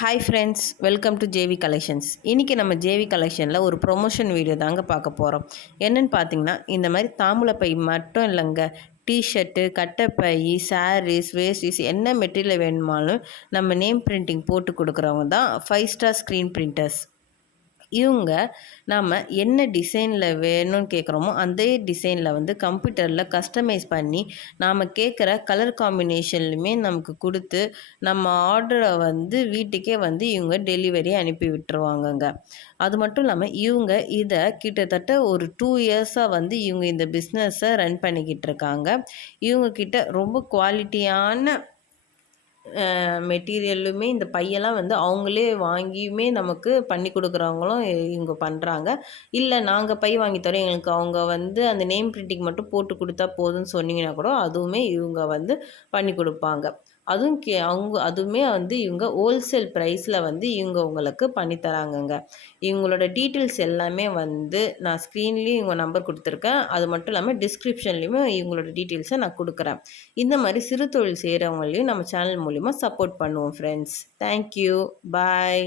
Hi friends, welcome to JV collections. இன்றைக்கி நம்ம JV கலெக்ஷனில் ஒரு ப்ரொமோஷன் வீடியோ தாங்க பார்க்க போகிறோம். என்னென்னு பார்த்தீங்கன்னா, இந்த மாதிரி தாம்பூலப்பை மட்டும் இல்லைங்க, டிஷர்ட்டு, கட்டைப்பை, சாரீஸ், வேஸ்டிஸ் என்ன மெட்டீரியல் வேணுமாலும் நம்ம நேம் பிரிண்டிங் போட்டு கொடுக்குறவங்க தான் 5 ஸ்டார் ஸ்க்ரீன் பிரிண்டர்ஸ். இவங்க நாம் என்ன டிசைனில் வேணும்னு கேட்குறோமோ அதே டிசைனில் வந்து கம்ப்யூட்டரில் கஸ்டமைஸ் பண்ணி நாம் கேட்குற கலர் காம்பினேஷன்லையுமே நமக்கு கொடுத்து நம்ம ஆர்டரை வந்து வீட்டுக்கே வந்து இவங்க டெலிவரி அனுப்பி விட்டுருவாங்கங்க. அது மட்டும் இல்லாமல் இவங்க இதை கிட்டத்தட்ட ஒரு 2 இயர்ஸாக வந்து இவங்க இந்த பிஸ்னஸை ரன் பண்ணிக்கிட்டு இருக்காங்க. இவங்கக்கிட்ட ரொம்ப குவாலிட்டியான மெட்டீரியலுமே இந்த பையெல்லாம் வந்து அவங்களே வாங்கியுமே நமக்கு பண்ணி கொடுக்குறவங்களும் இவங்க பண்ணுறாங்க. இல்லை நாங்கள் பை வாங்கி தரோம், எங்களுக்கு அவங்க வந்து அந்த நேம் பிரிண்டிங் மட்டும் போட்டு கொடுத்தா போதும்னு சொன்னீங்கன்னா கூட அதுவுமே இவங்க வந்து பண்ணி கொடுப்பாங்க. அதுவுமே வந்து இவங்க ஹோல்சேல் ப்ரைஸில் வந்து இவங்க உங்களுக்கு பண்ணித்தராங்கங்க. இவங்களோட டீட்டெயில்ஸ் எல்லாமே வந்து நான் ஸ்க்ரீன்லேயும் இவங்க நம்பர் கொடுத்துருக்கேன். அது மட்டும் இல்லாமல் டிஸ்கிரிப்ஷன்லேயுமே இவங்களோட டீட்டெயில்ஸை நான் கொடுக்குறேன். இந்த மாதிரி சிறு தொழில் செய்கிறவங்களையும் நம்ம சேனல் மூலிமா சப்போர்ட் பண்ணுவோம் ஃப்ரெண்ட்ஸ். தேங்க்யூ. பாய்.